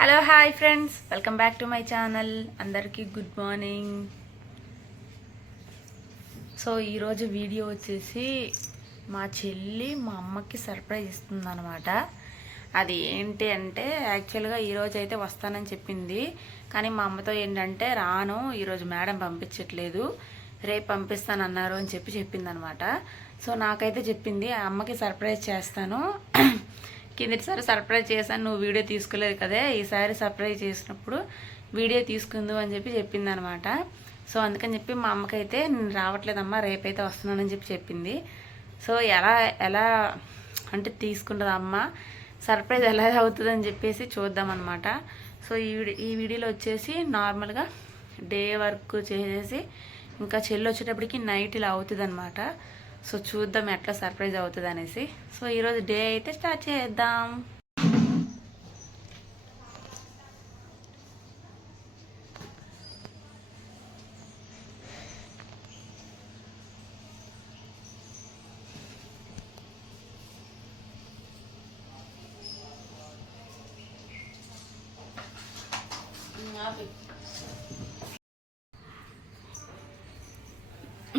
Hello hi friends, welcome back to my channel. అందరికీ good morning. So ఈరోజు video వచ్చేసి మా చెల్లి మా అమ్మకి సర్ప్రైజ్ ఇస్తుందన్నమాట. అది ఏంటి అంటే యాక్చువల్గా ఈరోజు అయితే వస్తానని చెప్పింది, కానీ మా అమ్మతో ఏంటంటే రాను, ఈరోజు మేడం పంపించట్లేదు, రేపు పంపిస్తానన్నారు అని చెప్పిందనమాట. సో నాకైతే చెప్పింది అమ్మకి సర్ప్రైజ్ చేస్తాను, కిందటిసారి సర్ప్రైజ్ చేశాను, నువ్వు వీడియో తీసుకోలేదు కదే, ఈసారి సర్ప్రైజ్ చేసినప్పుడు వీడియో తీసుకుందు అని చెప్పిందనమాట. సో అందుకని చెప్పి మా అమ్మకైతే నేను రావట్లేదమ్మా, రేపైతే వస్తున్నానని చెప్పింది. సో ఎలా ఎలా అంటే తీసుకుంటుంది అమ్మ, సర్ప్రైజ్ ఎలా అవుతుందని చెప్పేసి చూద్దామన్నమాట. సో ఈ వీడియోలో వచ్చేసి నార్మల్గా డే వర్క్ చేసేసి ఇంకా చెల్లి వచ్చేటప్పటికి నైట్ ఇలా అవుతుంది అనమాట. సో చూద్దాం ఎట్లా సర్ప్రైజ్ అవుతుంది అనేసి. సో ఈరోజు డే అయితే స్టార్ట్ చేద్దాం.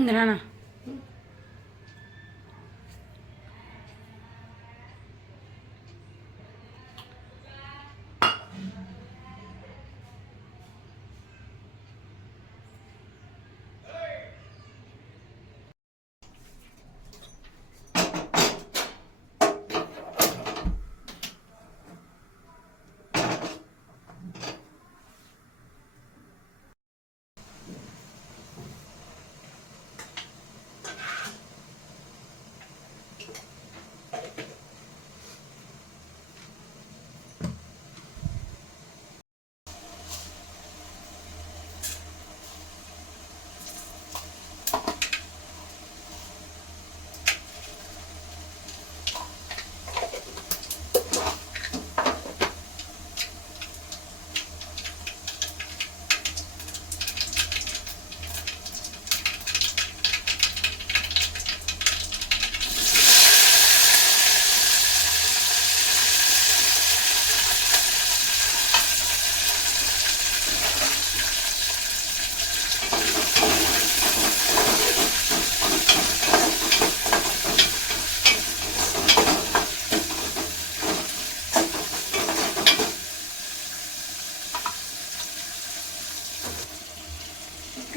నానా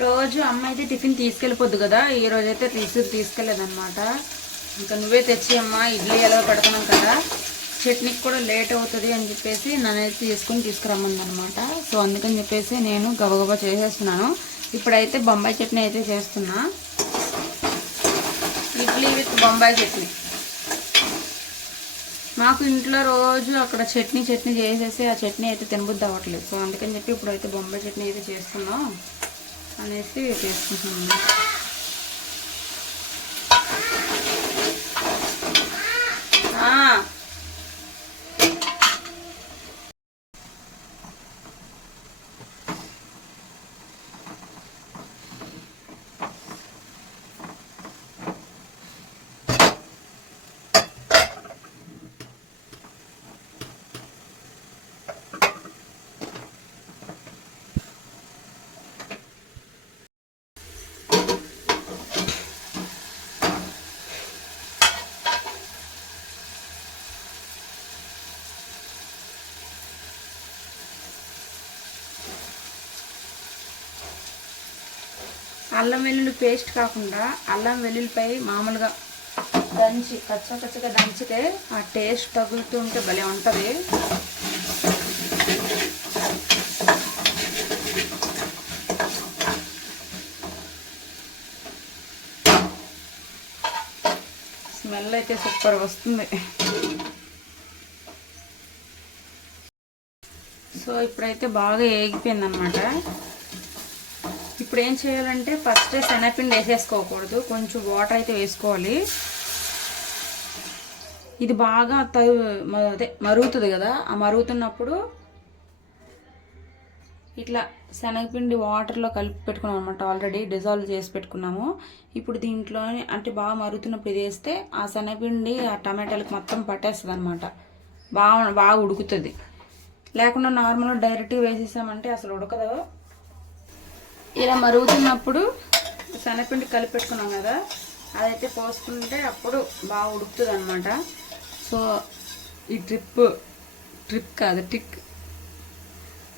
రోజు అమ్మ అయితే టిఫిన్ తీసుకెళ్ళిపోద్దు కదా, ఈ రోజు అయితే తీసుకెళ్ళలేదన్నమాట. ఇంకా నువ్వే తెచ్చి అమ్మ, ఇడ్లీ ఎలా పెడుతున్నాం కదా, చట్నీకి కూడా లేట్ అవుతుంది అని చెప్పేసి నన్నైతే తీసుకురమ్మందనమాట. సో అందుకని చెప్పేసి నేను గబగబా చేసేస్తున్నాను. ఇప్పుడైతే బొంబాయి చట్నీ అయితే చేస్తున్నా, ఇడ్లీ విత్ బొంబాయి చట్నీ. మాకు ఇంట్లో రోజు అక్కడ చట్నీ చేసేసి ఆ చట్నీ అయితే తినబుద్ధి అవ్వట్లేదు. సో అందుకని చెప్పి ఇప్పుడైతే బొంబాయి చట్నీ అయితే చేస్తున్నాం అనేసి చేసుకుంటున్నాను. అల్లం వెల్లుల్లి పేస్ట్ కాకుండా అల్లం వెల్లుల్లిపై మామూలుగా దంచి కచ్చగా దంచితే ఆ టేస్ట్ తగులుతుంటే భలే ఉంటుంది. స్మెల్ అయితే సూపర్ వస్తుంది. సో ఇప్పుడైతే బాగా ఏగిపోయిందనమాట. ఇప్పుడు ఏం చేయాలంటే ఫస్ట్ శనగపిండి వేసేసుకోకూడదు, కొంచెం వాటర్ అయితే వేసుకోవాలి. ఇది బాగా మరుగుతుంది కదా, ఆ మరుగుతున్నప్పుడు ఇట్లా శనగపిండి వాటర్లో కలిపి పెట్టుకున్నాం అనమాట, ఆల్రెడీ డిజాల్వ్ చేసి పెట్టుకున్నాము. ఇప్పుడు దీంట్లో అంటే బాగా మరుగుతున్నప్పుడు ఇది వేస్తే ఆ శనగపిండి ఆ టమాటాలకు మొత్తం పట్టేస్తుంది అనమాట, బాగా ఉడుకుతుంది. లేకుండా నార్మల్గా డైరెక్ట్గా వేసేసామంటే అసలు ఉడకదు. ఇలా మరుగుతున్నప్పుడు శనగపిండి కలిపి పెట్టుకున్నాం కదా, అదైతే పోసుకుంటే అప్పుడు బాగా ఉడుకుతుంది అనమాట. సో ఈ ట్రిప్ కాదు టిక్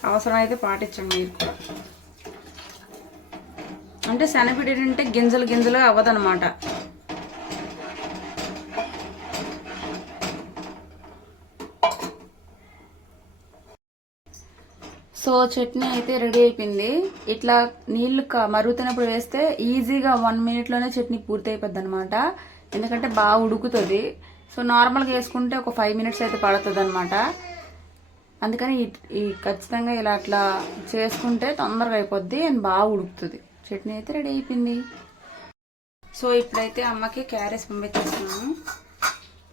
అవసరమైతే పాటించండి మీరు కూడా. అంటే శనగపిండి అంటే గింజలు అవ్వదనమాట. సో చట్నీ అయితే రెడీ అయిపోయింది. ఇట్లా నీళ్లు మరుగుతున్నప్పుడు వేస్తే ఈజీగా 1 minute-లోనే చట్నీ పూర్తి అయిపోద్ది అనమాట. ఎందుకంటే బాగా ఉడుకుతుంది. సో నార్మల్గా వేసుకుంటే ఒక 5 minutes అయితే పడుతుంది అనమాట. అందుకని ఈ ఖచ్చితంగా ఇలా అట్లా చేసుకుంటే తొందరగా అయిపోద్ది అండ్ బాగా ఉడుకుతుంది. చట్నీ అయితే రెడీ అయిపోయింది. సో ఇప్పుడైతే అమ్మకి క్యారెట్స్ పంపించేస్తున్నాను.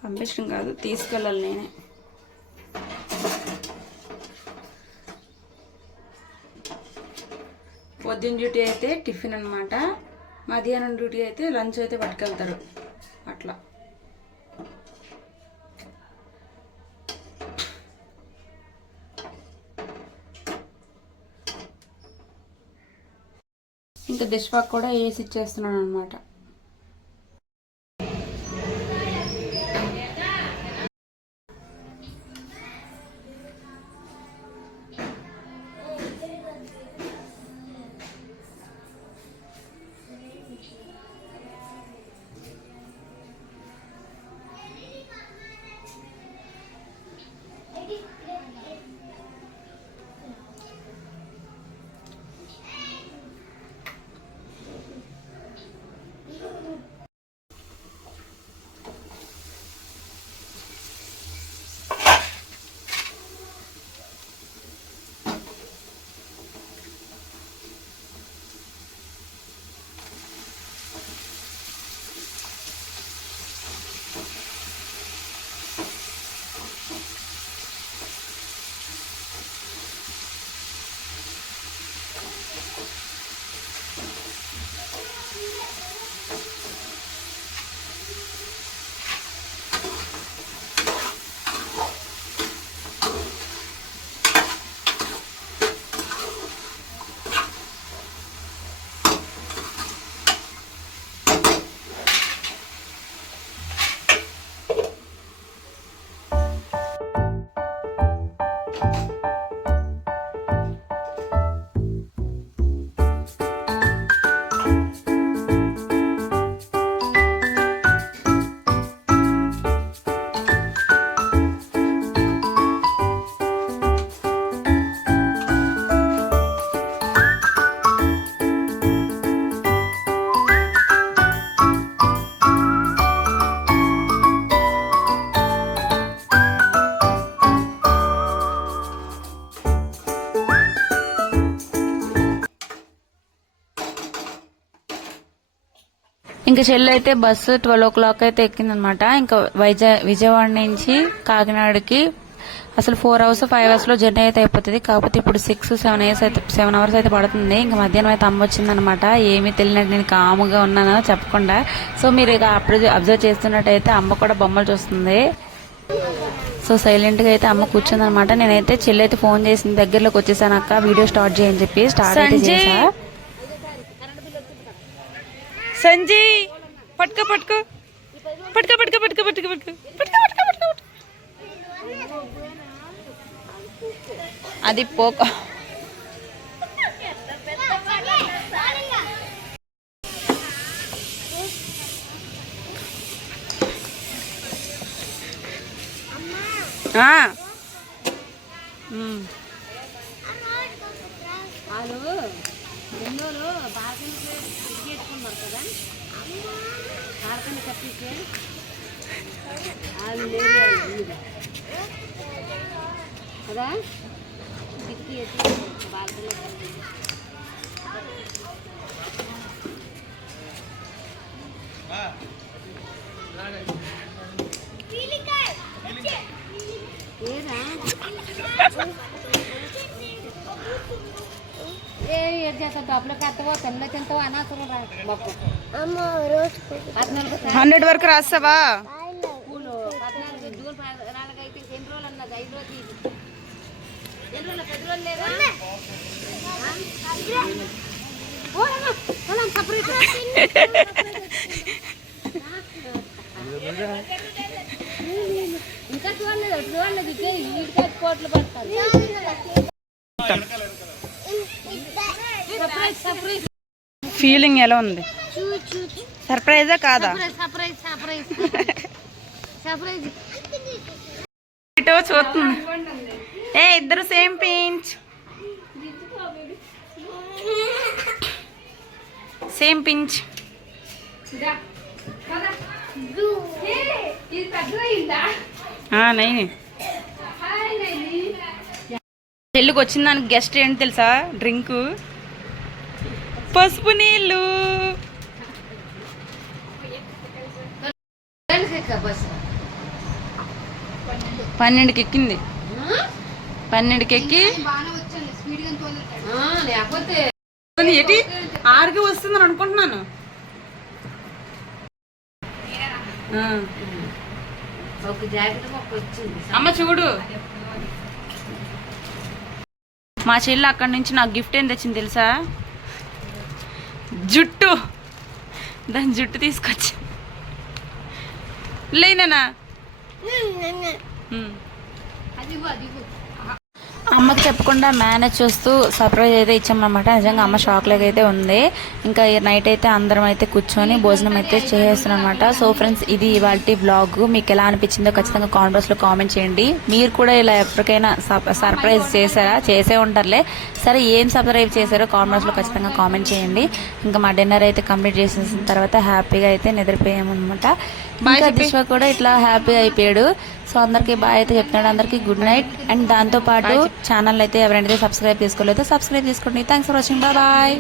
పంపించడం కాదు, తీసుకెళ్ళాలి నేనే. పొద్దున్న డ్యూటీ అయితే టిఫిన్ అనమాట, మధ్యాహ్నం డ్యూటీ అయితే లంచ్ అయితే పట్టుకెళ్తారు. అట్లా ఇంకా డిష్ వాక్ కూడా వేసి ఇచ్చేస్తున్నాను అనమాట. ఇంకా చెల్లి అయితే బస్సు 12 o'clock అయితే ఎక్కిందనమాట. ఇంకా విజయవాడ నుంచి కాకినాడకి అసలు 4 hours 5 hours లో జర్నీ అయితే అయిపోతుంది. కాకపోతే ఇప్పుడు 7 hours అయితే పడుతుంది. ఇంకా మధ్యాహ్నం అయితే అమ్మ వచ్చిందనమాట. ఏమీ తెలియనట్టు నేను కాముగా ఉన్నాను చెప్పకుండా. సో మీరు ఇక అప్పుడు అబ్జర్వ్ చేస్తున్నట్టయితే అమ్మ కూడా బొమ్మలు చూస్తుంది. సో సైలెంట్ గా అయితే అమ్మ కూర్చుందనమాట. నేనైతే చెల్లి అయితే ఫోన్ చేసింది, దగ్గరలోకి వచ్చేసాను అక్క వీడియో స్టార్ట్ చేయని చెప్పి స్టార్ట్ అయితే చేసా. సంజయ్ పట్టుకో పట్టుకో పట్టుకో పట్టుకో పట్టుకో పట్టుకో పట్టుకో పట్టుకో పట్టుకో పట్టుకో అది పోక కదా హండ్రెడ్ వరకు రాస్తావా? ఇంకా చూడలేదు కోట్లు పడతారు. ఫీలింగ్ ఎలా ఉంది? సర్ప్రైజా కాదా? ఇటో చూస్తుంది. ఇద్దరు సేమ్ పించ్, సేమ్ పించ్. పెళ్ళికి వచ్చిన దానికి గెస్ట్ ఏంటి తెలుసా? డ్రింక్ పసుపు నీళ్ళు. 12కి ఎక్కింది. 12కి ఎక్కి ఎటి 6కి వస్తుందని అనుకుంటున్నాను. అమ్మ చూడు, మా చెల్లి అక్కడి నుంచి నాకు గిఫ్ట్ ఏం తెచ్చింది తెలుసా? జుట్టు. దాని జుట్టు తీసుకొచ్చి లేనా అమ్మకి చెప్పకుండా మేనేజ్ చేస్తూ సర్ప్రైజ్ అయితే ఇచ్చామన్నమాట. నిజంగా అమ్మ షాక్ లాగా అయితే ఉంది. ఇంకా నైట్ అయితే అందరం అయితే కూర్చొని భోజనం అయితే చేస్తున్నాం అనమాట. సో ఫ్రెండ్స్, ఇది ఇవాల్టి వ్లాగ్. మీకు ఎలా అనిపించిందో ఖచ్చితంగా కామెంట్ బాక్స్ లో కామెంట్ చేయండి. మీరు కూడా ఇలా ఎప్పటికైనా సర్ప్రైజ్ చేశారా? చేసే ఉంటారులే. సరే, ఏం సర్ప్రైజ్ చేశారో కామెంట్ బాక్స్ లో ఖచ్చితంగా కామెంట్ చేయండి. ఇంకా మా డిన్నర్ అయితే కంప్లీట్ చేసేసిన తర్వాత హ్యాపీగా అయితే నిద్రపోయామన్నమాట. ఇంకా దిశ కూడా ఇట్లా హ్యాపీగా అయిపోయాడు. సో అందరికి బాయ్ అయితే చెప్తున్నాడు. అందరికి గుడ్ నైట్. అండ్ దాంతో పాటు ఛానల్ అయితే ఎవరైనా సబ్స్క్రైబ్ చేసుకోలేదో సబ్స్క్రైబ్ చేసుకోండి. Thanks for watching. బాయ్.